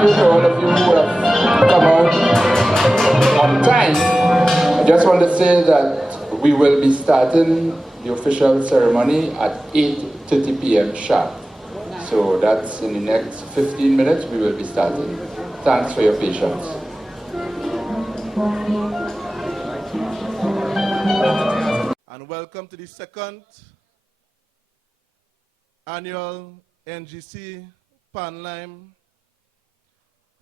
For all of you who have come out on time, I just want to say that we will be starting the official ceremony at 8:30 p.m. sharp. So that's in the next 15 minutes we will be starting. Thanks for your patience. And welcome to the second annual NGC Panlime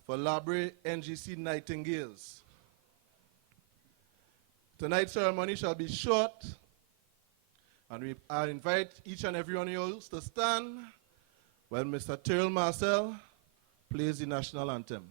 for Library NGC Nightingales. Tonight's ceremony shall be short, and I invite each and every one of you to stand while Mr. Terrell Marcel plays the national anthem.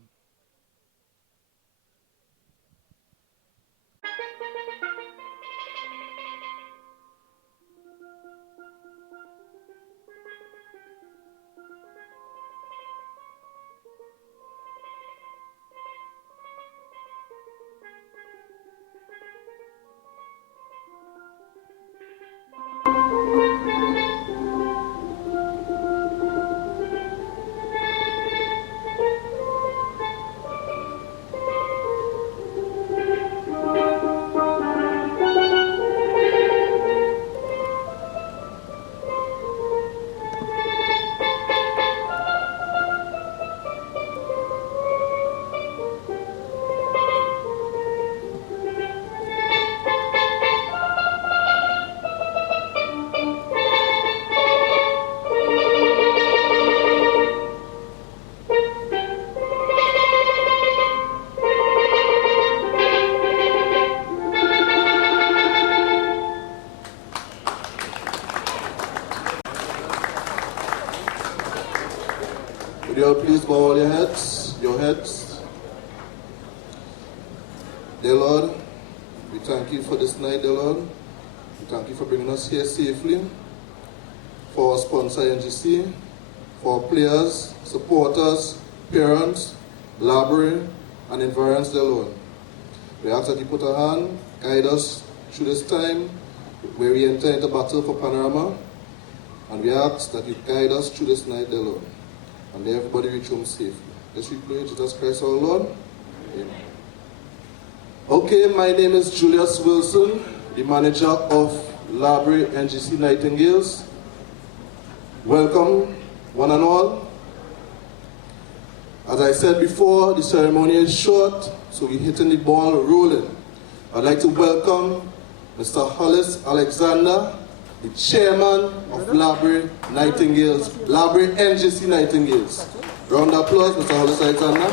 Would you all please bow all your heads. Dear Lord, we thank you for this night, dear Lord. We thank you for bringing us here safely, for our sponsor NGC, for our players, supporters, parents, library, and environs, dear Lord. We ask that you put a hand, guide us through this time where we enter into battle for Panorama, and we ask that you guide us through this night, dear Lord. And may everybody reach home safely. Let's pray, Jesus Christ our Lord. Amen. Okay, my name is Julius Wilson, the manager of Library NGC Nightingales. Welcome, one and all. As I said before, the ceremony is short, so we're hitting the ball rolling. I'd like to welcome Mr. Hollis Alexander, the chairman of Library Nightingales, Library NGC Nightingales. Round of applause, Mr. Hollis Alexander.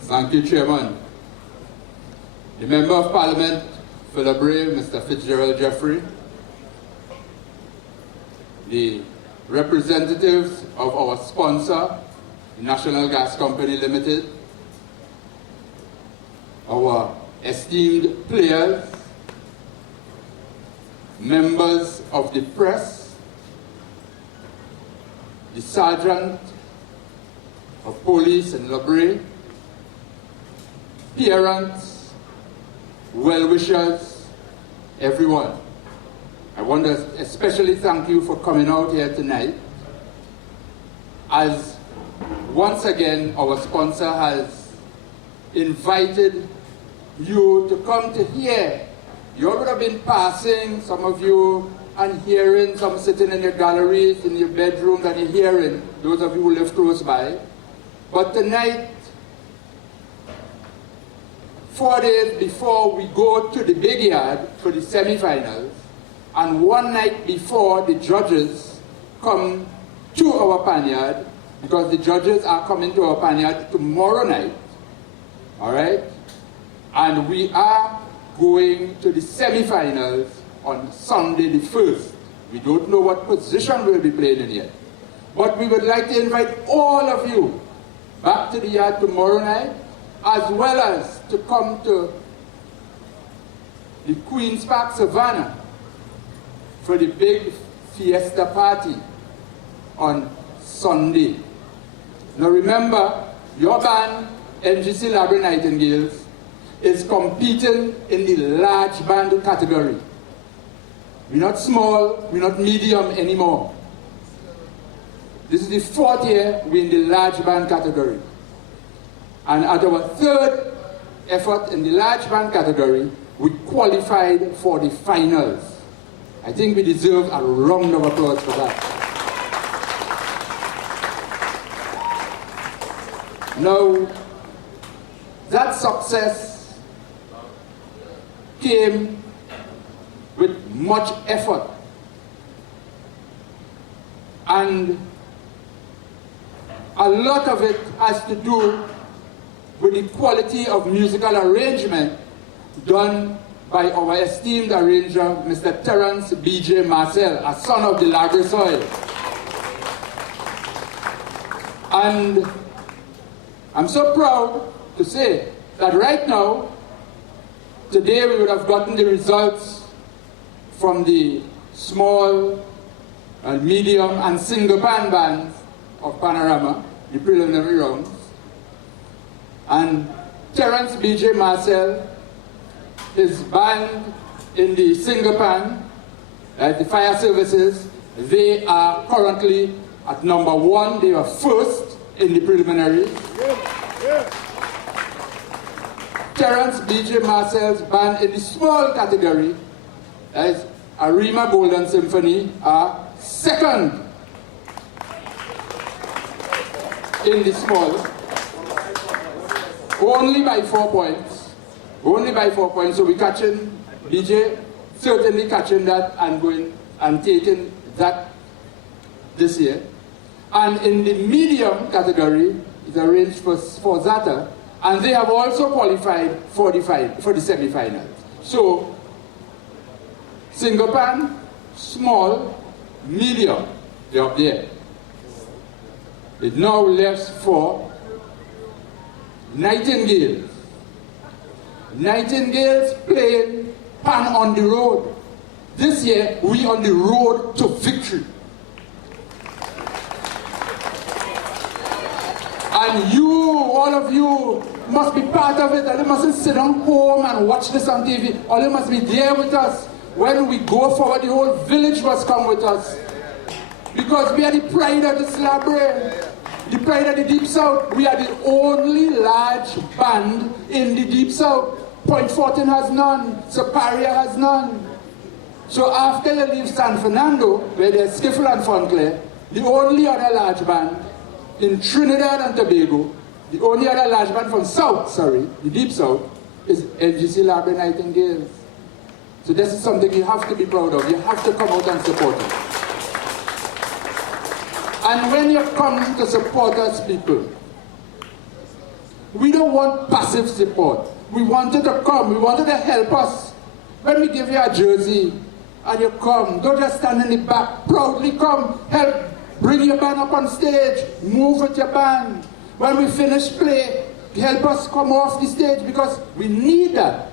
Thank you, Chairman. The Member of Parliament for Library, Mr. Fitzgerald Jeffrey. The representatives of our sponsor, the National Gas Company Limited. Our esteemed players, members of the press, the sergeant of police in Library, parents, well-wishers, everyone. I want to especially thank you for coming out here tonight, as once again our sponsor has invited you to come to hear. You would have been passing, some of you, and hearing, some sitting in your galleries, in your bedrooms, and you're hearing, those of you who live close by. But tonight, 4 days before we go to the big yard for the semi-finals, and one night before the judges come to our panyard, because the judges are coming to our panyard tomorrow night, all right? And we are going to the semi-finals on Sunday the 1st. We don't know what position we'll be playing in yet. But we would like to invite all of you back to the yard tomorrow night, as well as to come to the Queen's Park Savannah for the big fiesta party on Sunday. Now remember, your band, NGC Library Nightingales, is competing in the large band category. We're not small, we're not medium anymore. This is the 4th year we're in the large band category. And at our 3rd effort in the large band category, we qualified for the finals. I think we deserve a round of applause for that. Now, that success came with much effort. And a lot of it has to do with the quality of musical arrangement done by our esteemed arranger, Mr. Terence B.J. Marcel, a son of the Labre soil. And I'm so proud to say that right now, today we would have gotten the results from the small and medium and single band bands of Panorama, the preliminary rounds. And Terence B.J. Marcel, his band in the single pan, the fire services, they are currently at number 1. They were first in the preliminaries. Terence B.J. Marcel's band in the small category, as Arima Golden Symphony, are second in the small, only by 4 points. Only by 4 points. So we're catching, BJ certainly catching that and going and taking that this year. And in the medium category, it's arranged for Zata, and they have also qualified for the semi-finals. So, single pan, small, medium, they're up there. It now left for Nightingales. Nightingales playing pan on the road. This year, we on the road to victory. And you, all of you, must be part of it, and you mustn't sit down home and watch this on TV. All you must be there with us. When we go forward, the whole village must come with us. Because we are the pride of this library, the pride of the Deep South. We are the only large band in the Deep South. Point Fortin has none, Superior has none. So after you leave San Fernando, where there's Skiffle and Fontclair, the only other large band in Trinidad and Tobago, the only other large band from the Deep South, is NGC Library Nightingales. So this is something you have to be proud of. You have to come out and support it. And when you come to support us, people, we don't want passive support. We wanted to come, we wanted to help us. When we give you a jersey and you come, don't just stand in the back, proudly come, help, bring your band up on stage, move with your band. When we finish play, help us come off the stage because we need that.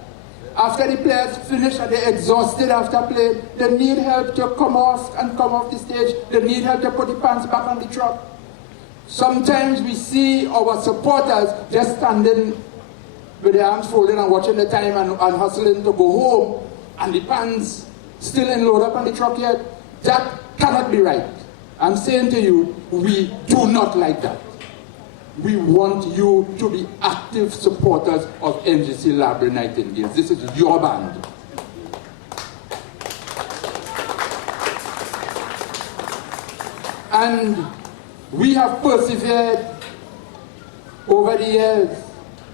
After the players finish and they're exhausted after play, they need help to come off the stage. They need help to put the pants back on the truck. Sometimes we see our supporters just standing with their arms folded and watching the time and hustling to go home, and the pants still in load up on the truck yet. That cannot be right. I'm saying to you, we do not like that. We want you to be active supporters of NGC Library Nightingales. This is your band. And we have persevered over the years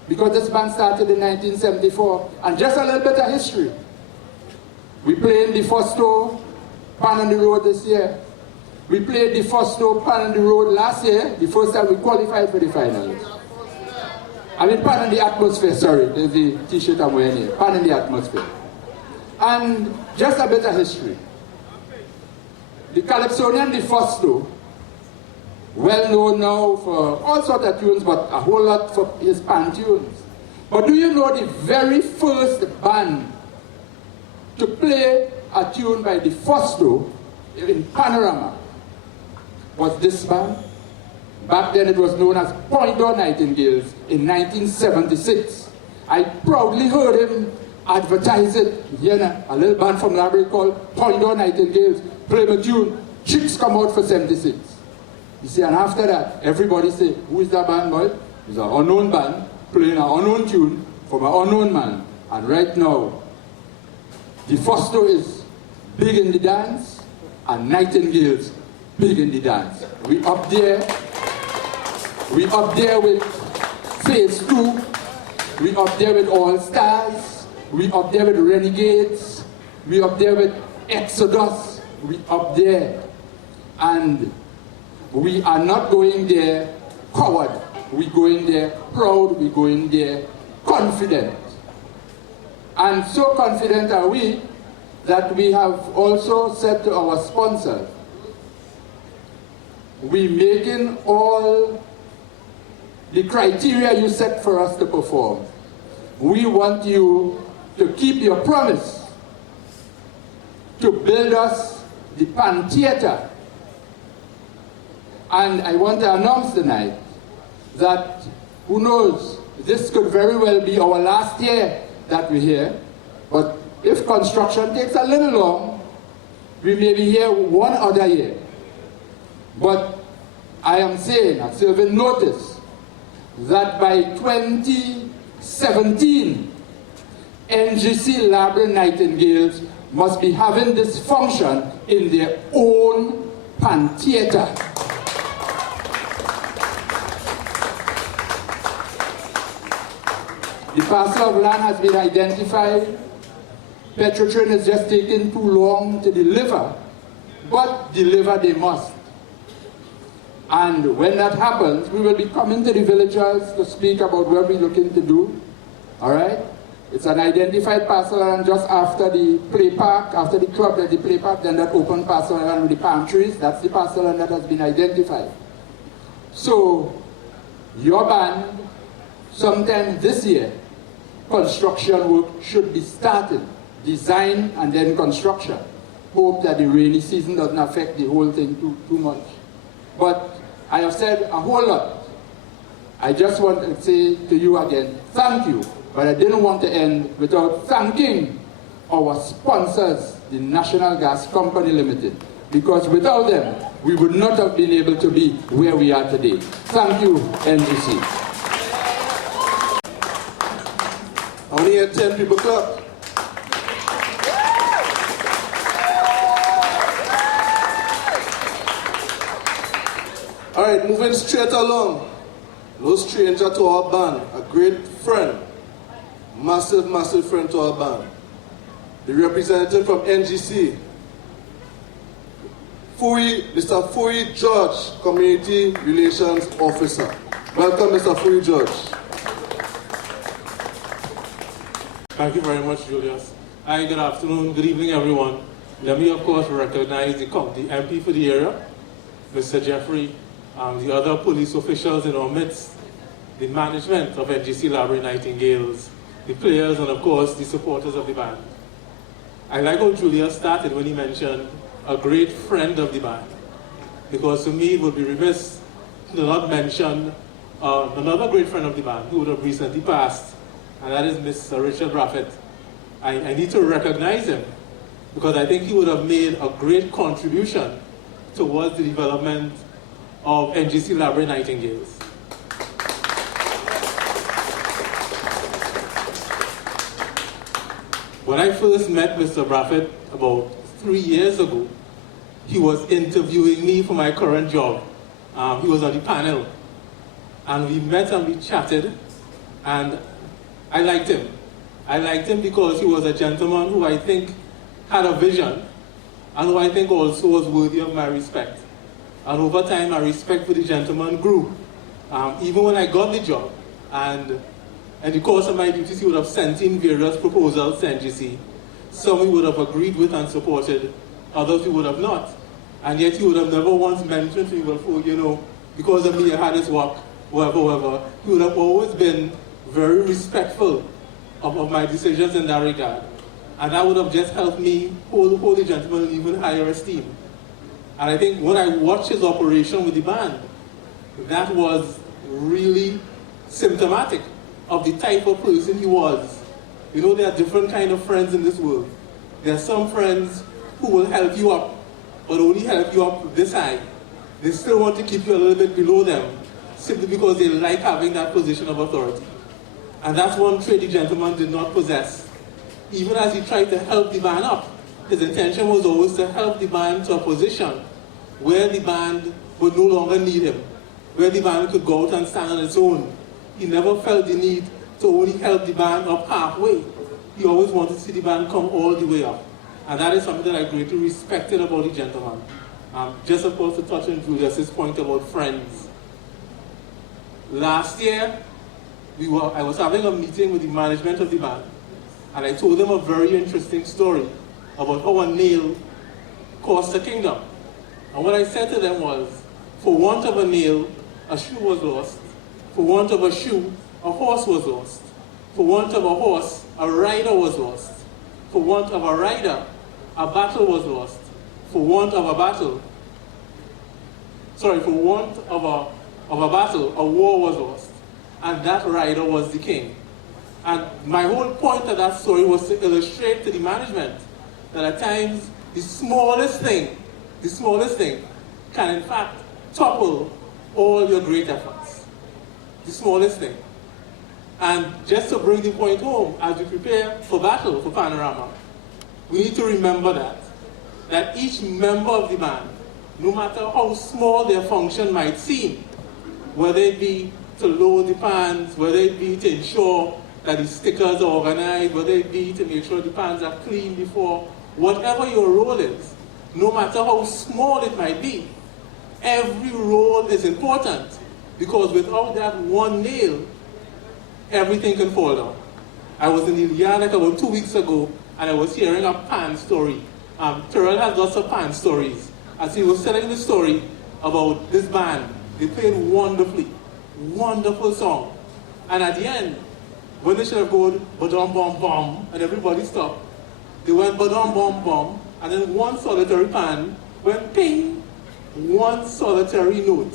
because this band started in 1974. And just a little bit of history. We played the first tour, Pan on the Road this year. We played the first tour, Pan on the Road last year, the first time we qualified for the finals. I mean Pan on the Atmosphere, sorry, there's the t-shirt I'm wearing here, Pan on the Atmosphere. And just a bit of history. The Calypsonian, the first tour, well known now for all sorts of tunes, but a whole lot for his pan tunes. But do you know the very first band to play a tune by the first tour in Panorama was this band? Back then it was known as Point Door Nightingales in 1976. I proudly heard him advertise it. Here, a little band from Library called Point Door Nightingales, play my tune, Chicks Come Out for 76. You see, and after that, everybody say, who is that band, boy? It's an unknown band playing an unknown tune from an unknown man. And right now, the Fosto is big in the dance, and Nightingales big in the dance. We up there with Phase 2, we up there with All Stars, we up there with Renegades, we up there with Exodus, we up there. And we are not going there coward, we going there proud, we going there confident. And so confident are we that we have also said to our sponsors, we making all the criteria you set for us to perform. We want you to keep your promise to build us the Pan Theatre. And I want to announce tonight that, who knows, this could very well be our last year that we're here, but if construction takes a little long, we may be here one other year. But I am saying, I'm serving notice, that by 2017, NGC Library Nightingales must be having this function in their own Pan Theatre. The parcel of land has been identified. Petrotrin is just taking too long to deliver, but deliver they must. And when that happens, we will be coming to the villagers to speak about what we're looking to do. All right? It's an identified parcel land just after the play park, after the club, there's the play park, then that open parcel land with the palm trees. That's the parcel land that has been identified. So, your band, sometime this year, construction work should be started. Design and then construction. Hope that the rainy season doesn't affect the whole thing too much. But I have said a whole lot. I just want to say to you again, thank you. But I didn't want to end without thanking our sponsors, the National Gas Company Limited. Because without them, we would not have been able to be where we are today. Thank you, NGC. I only hear 10 people clap. All right, moving straight along. No stranger to our band, a great friend, massive, massive friend to our band. The representative from NGC, Mr. Furi George, Community Relations Officer. Welcome, Mr. Furi George. Thank you very much, Julius. Hi, good afternoon, good evening, everyone. Let me, of course, recognize the MP for the area, Mr. Jeffrey, the other police officials in our midst, the management of NGC Library Nightingales, the players, and of course, the supporters of the band. I like how Julius started when he mentioned a great friend of the band, because to me, it would be remiss to not mention another great friend of the band who would have recently passed, and that is Mr. Richard Raffett. I need to recognize him because I think he would have made a great contribution towards the development of NGC Library Nightingales. When I first met Mr. Raffett about 3 years ago, he was interviewing me for my current job. He was on the panel, and we met and we chatted, and I liked him. I liked him because he was a gentleman who I think had a vision, and who I think also was worthy of my respect. And over time, my respect for the gentleman grew. Even when I got the job, and in the course of my duties, he would have sent in various proposals to NGC. Some he would have agreed with and supported, others he would have not. And yet he would have never once mentioned to me, well, oh, you know, because of me I had this work, whatever. He would have always been very respectful of my decisions in that regard. And that would have just helped me hold the gentleman in even higher esteem. And I think when I watched his operation with the band, that was really symptomatic of the type of person he was. You know, there are different kind of friends in this world. There are some friends who will help you up, but only help you up this high. they still want to keep you a little bit below them, simply because they like having that position of authority. And that's one trait the gentleman did not possess. Even as he tried to help the band up, his intention was always to help the band to a position where the band would no longer need him, where the band could go out and stand on its own. He never felt the need to only help the band up halfway. He always wanted to see the band come all the way up. And that is something that I greatly respected about the gentleman. Just of course to touch on Julius's point about friends. Last year, I was having a meeting with the management of the band, and I told them a very interesting story about how a nail cost a kingdom. And what I said to them was, for want of a nail, a shoe was lost. For want of a shoe, a horse was lost. For want of a horse, a rider was lost. For want of a rider, a battle was lost. For want of a battle, a war was lost. And that rider was the king. And my whole point of that story was to illustrate to the management that at times the smallest thing can in fact topple all your great efforts. The smallest thing. And just to bring the point home, as we prepare for battle, for Panorama, we need to remember that each member of the band, no matter how small their function might seem, whether it be to load the pans, whether it be to ensure that the stickers are organized, whether it be to make sure the pans are clean before, whatever your role is, no matter how small it might be, every role is important, because without that one nail, everything can fall down. I was in the yard like about 2 weeks ago, and I was hearing a pan story. Terrell has lots of pan stories. As he was telling the story about this band, they played wonderfully, wonderful song. And at the end, when they should have gone ba-dum bum bum and everybody stopped, they went ba-dum bum bum, and then one solitary pan went ping, one solitary note.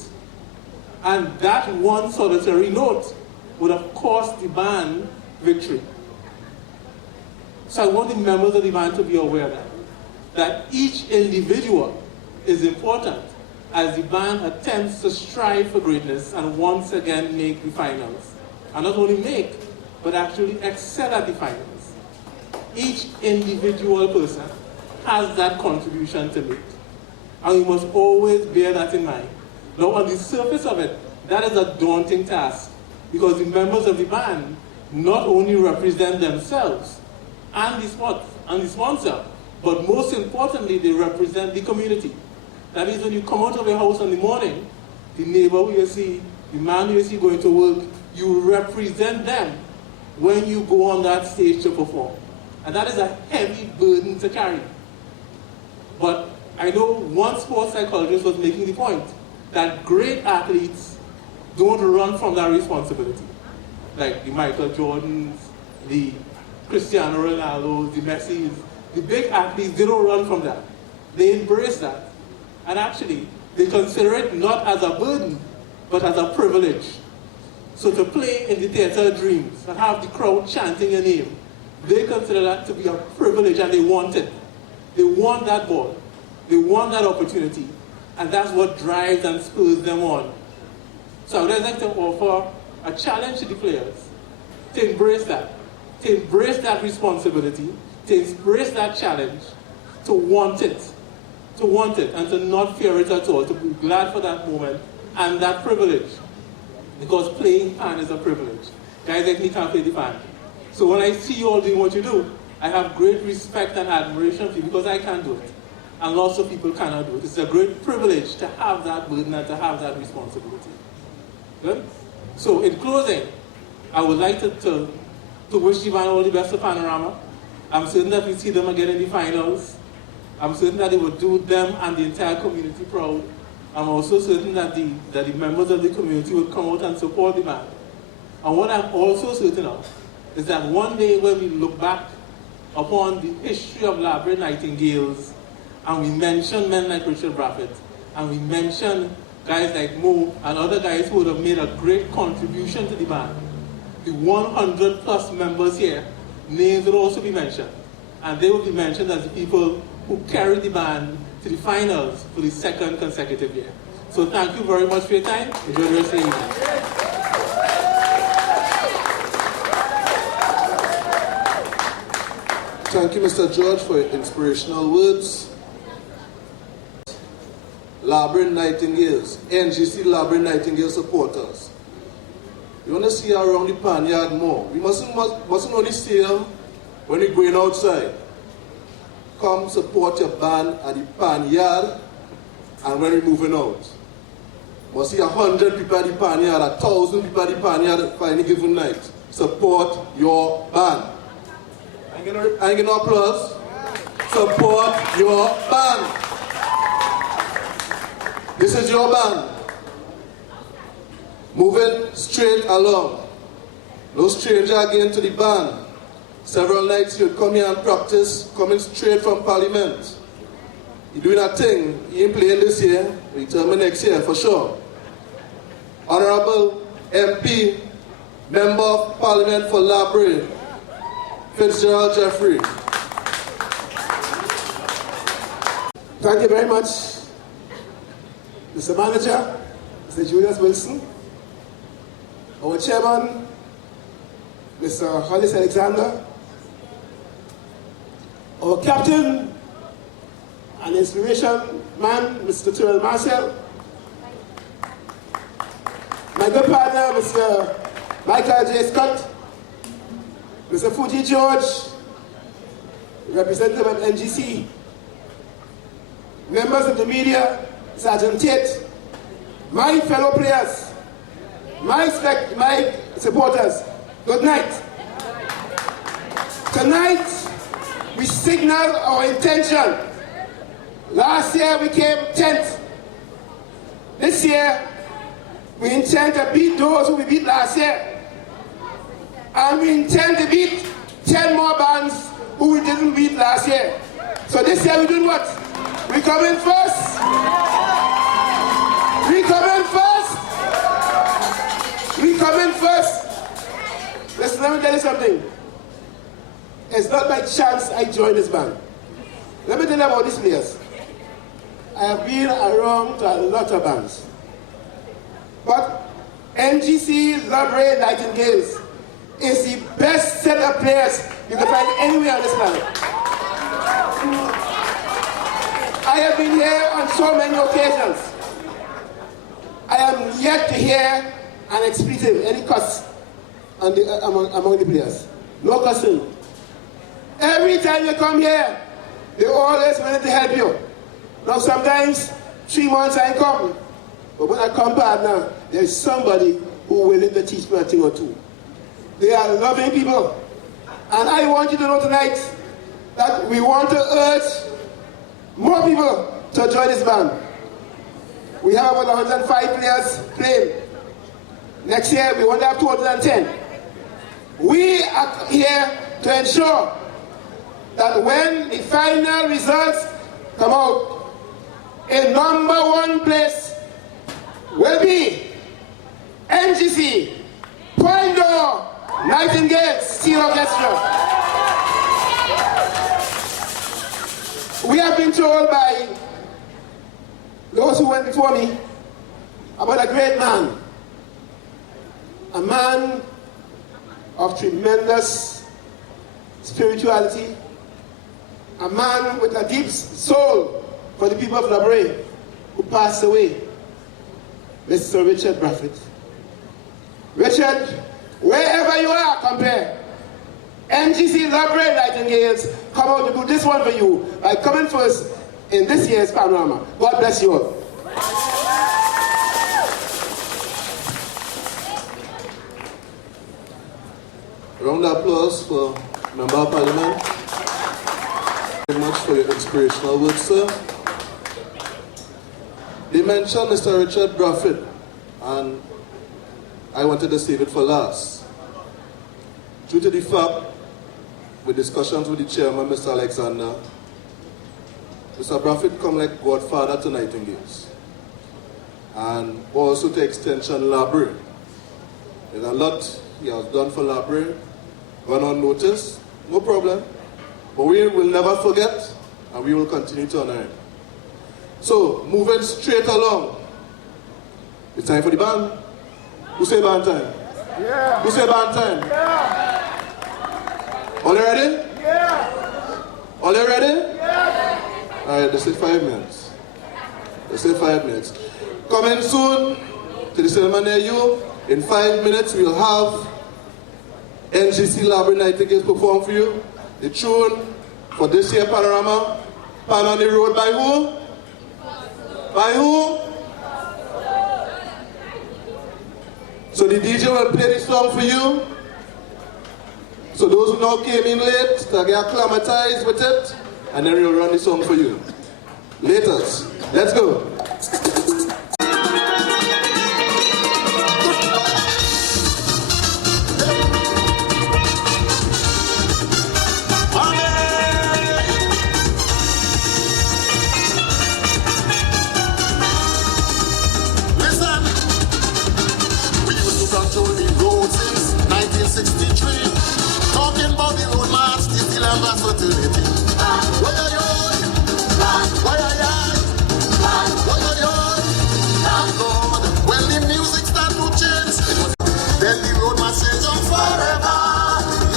And that one solitary note would have cost the band victory. So I want the members of the band to be aware that each individual is important as the band attempts to strive for greatness and once again make the finals. And not only make, but actually excel at the finals. Each individual person has that contribution to make. And we must always bear that in mind. Now on the surface of it, that is a daunting task, because the members of the band not only represent themselves and the sponsor, but most importantly, they represent the community. That means when you come out of your house in the morning, the neighbor who you see, the man who you see going to work, you represent them when you go on that stage to perform. And that is a heavy burden to carry. But I know one sports psychologist was making the point that great athletes don't run from that responsibility. Like the Michael Jordans, the Cristiano Ronaldo, the Messis, the big athletes, they don't run from that. They embrace that. And actually, they consider it not as a burden, but as a privilege. So to play in the theater of dreams and have the crowd chanting your name, they consider that to be a privilege, and they want it. They want that ball. They want that opportunity. And that's what drives and spurs them on. So I would like to offer a challenge to the players to embrace that responsibility, to embrace that challenge, to want it, and to not fear it at all, to be glad for that moment and that privilege. Because playing pan is a privilege. Guys like me can't play the pan. So when I see you all doing what you do, I have great respect and admiration for you, because I can't do it. And lots of people cannot do it. It's a great privilege to have that burden and to have that responsibility. Good? So in closing, I would like to wish the band all the best for Panorama. I'm certain that we see them again in the finals. I'm certain that they will do them and the entire community proud. I'm also certain that the members of the community will come out and support the band. And what I'm also certain of is that one day when we look back upon the history of Labrador Nightingales, and we mention men like Richard Braffett, and we mention guys like Mo and other guys who would have made a great contribution to the band, the 100 plus members here, names will also be mentioned. And they will be mentioned as the people who carried the band to the finals for the second consecutive year. So thank you very much for your time. Enjoy the rest of the evening. Thank you, Mr. George, for your inspirational words. Labyrinth Nightingales, NGC Labyrinth Nightingales supporters. You want to see around the panyard more. We mustn't only see them when we're going outside. Come support your band at the panyard and when we're moving out. Must see 100 people at the panyard, 1,000 people at the panyard for any given night. Support your band. I get no applause. Support your band. This is your band. Moving straight along. No stranger again to the band. Several nights you'd come here and practice, coming straight from Parliament. You're doing a thing. You ain't playing this year. We tell me next year for sure. Honorable MP, Member of Parliament for Labyrinth, Fitzgerald Jeffrey. Thank you very much, Mr. Manager, Mr. Julius Wilson, our Chairman, Mr. Hollis Alexander, our Captain and Inspiration Man, Mr. Terrell Marshall, my good partner, Mr. Michael J. Scott, Mr. Fuji George, representative of NGC, members of the media, Sergeant Tate, my fellow players, my supporters, good night. Tonight, we signal our intention. Last year we came 10th. This year, we intend to beat those who we beat last year. And we intend to beat 10 more bands who we didn't beat last year. So this year we're doing what? We come in first. We come in first. We come in first. Listen, let me tell you something. It's not by chance I joined this band. Let me tell you about these players. I have been around to a lot of bands. But NGC Labyrinth Nightingales is the best set of players you can find anywhere on this planet. I have been here on so many occasions. I am yet to hear an expletive, any cuss among the players. No cussing. Every time you come here, they always wanted to help you. Now sometimes 3 months I ain't come. But when I come back now, there's somebody who willing to teach me a thing or two. They are loving people. And I want you to know tonight that we want to urge more people to join this band. We have about 105 players playing. Next year, we want to have 210. We are here to ensure that when the final results come out, a #1 place will be NGC, Poindo, Nightingales, Steel Orchestra. We have been told by those who went before me about a great man, a man of tremendous spirituality, a man with a deep soul for the people of Labyrinth, who passed away, Mr. Richard Braffett. Richard, wherever you are, compare. NGC Labyrinth Nightingales come out to do this one for you by coming first in this year's panorama. God bless you all. Round of applause for Member of Parliament. Thank you very much for your inspirational words, sir. They mentioned Mr. Richard Braffett, and I wanted to save it for last. Due to the fact, with discussions with the chairman, Mr. Alexander, Mr. Braffett come like godfather to Nightingales. And also to extension Labyrinth. There's a lot he has done for Labyrinth, gone unnoticed, no problem. But we will never forget, and we will continue to honor him. So, moving straight along, It's time for the band. Who say band time? Yeah. Who say band time? Yeah. All you ready? Yeah. All you ready? Yeah. Alright, they say 5 minutes. They say 5 minutes. Coming soon to the cinema near you. In 5 minutes we'll have NGC Nightingales perform for you. The tune for this year Panorama. Pan on the Road by who? By who? So the DJ will play this song for you. So those who now came in late, to get acclimatized with it, and then we'll run the song for you. Laters. Let's go. Listen, we used to control the road since 1963. Talking about the road march, the still ambassadority. When the music started to change, then the road march changed on forever.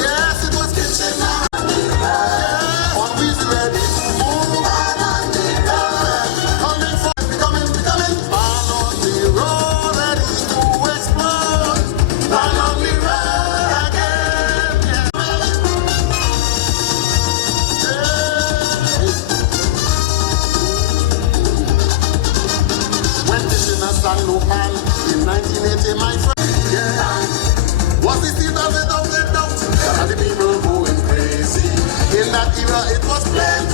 Yes, it was kitchen now. Yeah, on wheels ready. Move. Coming from, coming. Man on the road, ready to explode. Man on the road again. When fishing a San Lopan in 1980, my friend, yeah, was the seed of the doubt, and the people going crazy. In that era, it was plenty.